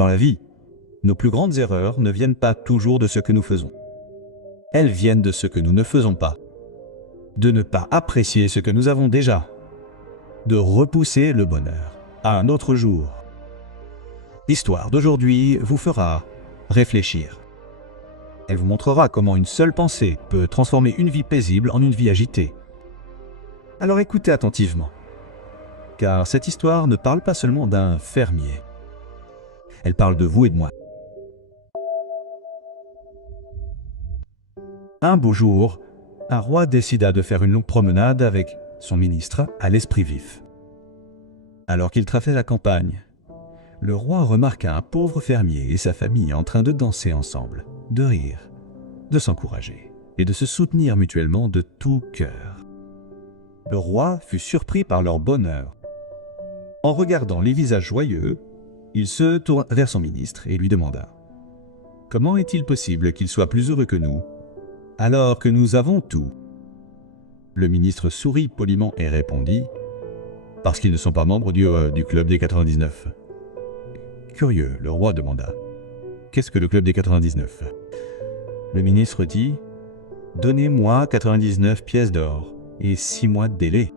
Dans la vie, nos plus grandes erreurs ne viennent pas toujours de ce que nous faisons. Elles viennent de ce que nous ne faisons pas, de ne pas apprécier ce que nous avons déjà, de repousser le bonheur à un autre jour. L'histoire d'aujourd'hui vous fera réfléchir. Elle vous montrera comment une seule pensée peut transformer une vie paisible en une vie agitée. Alors écoutez attentivement, car cette histoire ne parle pas seulement d'un fermier. Elle parle de vous et de moi. Un beau jour, un roi décida de faire une longue promenade avec son ministre à l'esprit vif. Alors qu'il traversait la campagne, le roi remarqua un pauvre fermier et sa famille en train de danser ensemble, de rire, de s'encourager et de se soutenir mutuellement de tout cœur. Le roi fut surpris par leur bonheur. En regardant les visages joyeux, il se tourna vers son ministre et lui demanda « Comment est-il possible qu'il soit plus heureux que nous, alors que nous avons tout ?» Le ministre sourit poliment et répondit « Parce qu'ils ne sont pas membres du club des 99. » Curieux, le roi demanda « Qu'est-ce que le club des 99 ?» Le ministre dit « Donnez-moi 99 pièces d'or et 6 mois de délai.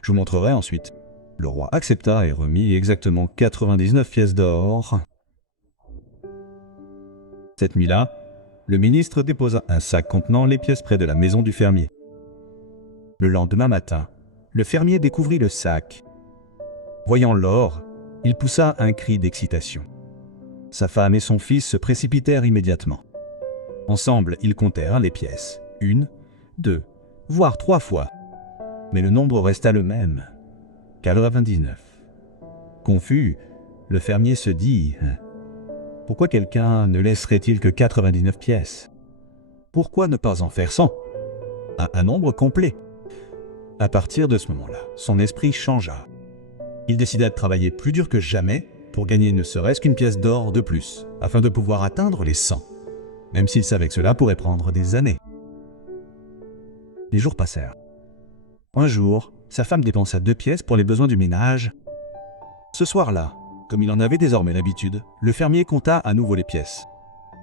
Je vous montrerai ensuite. » Le roi accepta et remit exactement 99 pièces d'or. Cette nuit-là, le ministre déposa un sac contenant les pièces près de la maison du fermier. Le lendemain matin, le fermier découvrit le sac. Voyant l'or, il poussa un cri d'excitation. Sa femme et son fils se précipitèrent immédiatement. Ensemble, ils comptèrent les pièces, 1, 2, voire 3 fois. Mais le nombre resta le même, 99. Confus, le fermier se dit « Pourquoi quelqu'un ne laisserait-il que 99 pièces? Pourquoi ne pas en faire 100 ? Un nombre complet ?» À partir de ce moment-là, son esprit changea. Il décida de travailler plus dur que jamais pour gagner ne serait-ce qu'une pièce d'or de plus, afin de pouvoir atteindre les 100, même s'il savait que cela pourrait prendre des années. Les jours passèrent. Un jour, sa femme dépensa 2 pièces pour les besoins du ménage. Ce soir-là, comme il en avait désormais l'habitude, le fermier compta à nouveau les pièces.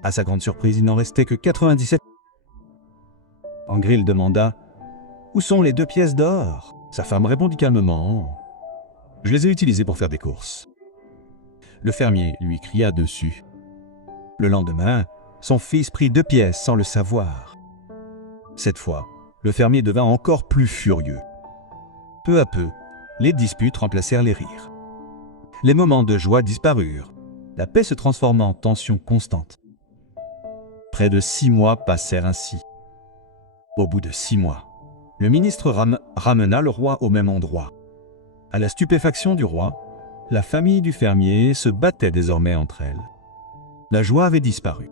À sa grande surprise, il n'en restait que 97. Angril demanda « Où sont les 2 pièces d'or ?» Sa femme répondit calmement « Je les ai utilisées pour faire des courses. » Le fermier lui cria dessus. Le lendemain, son fils prit 2 pièces sans le savoir. Cette fois, le fermier devint encore plus furieux. Peu à peu, les disputes remplacèrent les rires. Les moments de joie disparurent. La paix se transforma en tension constante. Près de 6 mois passèrent ainsi. Au bout de 6 mois, le ministre ramena le roi au même endroit. À la stupéfaction du roi, la famille du fermier se battait désormais entre elles. La joie avait disparu.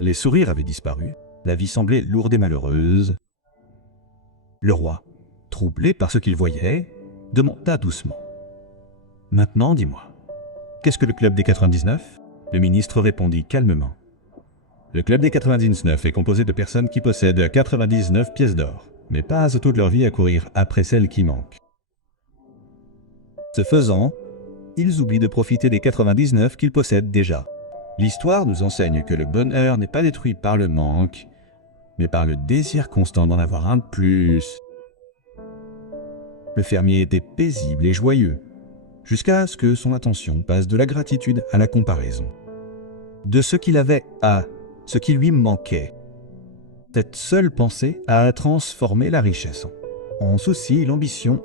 Les sourires avaient disparu. La vie semblait lourde et malheureuse. Le roi, troublé par ce qu'il voyait, demanda doucement « Maintenant, dis-moi, qu'est-ce que le club des 99 ?» Le ministre répondit calmement « Le club des 99 est composé de personnes qui possèdent 99 pièces d'or, mais passent toute leur vie à courir après celles qui manquent. Ce faisant, ils oublient de profiter des 99 qu'ils possèdent déjà. L'histoire nous enseigne que le bonheur n'est pas détruit par le manque, mais par le désir constant d'en avoir un de plus. » Le fermier était paisible et joyeux, jusqu'à ce que son attention passe de la gratitude à la comparaison. De ce qu'il avait à ce qui lui manquait. Cette seule pensée a transformé la richesse en souci, l'ambition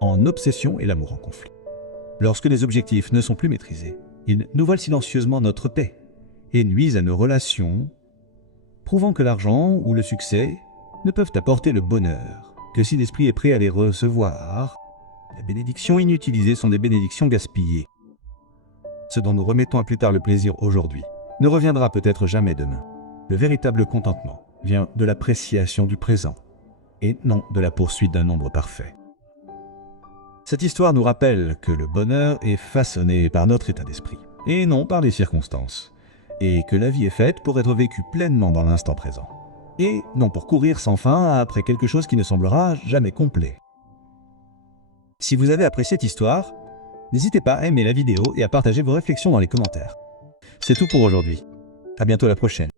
en obsession et l'amour en conflit. Lorsque les objectifs ne sont plus maîtrisés, ils nous volent silencieusement notre paix et nuisent à nos relations, prouvant que l'argent ou le succès ne peuvent apporter le bonheur, que si l'esprit est prêt à les recevoir, les bénédictions inutilisées sont des bénédictions gaspillées. Ce dont nous remettons à plus tard le plaisir aujourd'hui ne reviendra peut-être jamais demain. Le véritable contentement vient de l'appréciation du présent et non de la poursuite d'un nombre parfait. Cette histoire nous rappelle que le bonheur est façonné par notre état d'esprit et non par les circonstances, et que la vie est faite pour être vécue pleinement dans l'instant présent, et non pour courir sans fin après quelque chose qui ne semblera jamais complet. Si vous avez apprécié cette histoire, N'hésitez pas à aimer la vidéo et à partager vos réflexions dans les commentaires. C'est tout pour aujourd'hui. À bientôt la prochaine.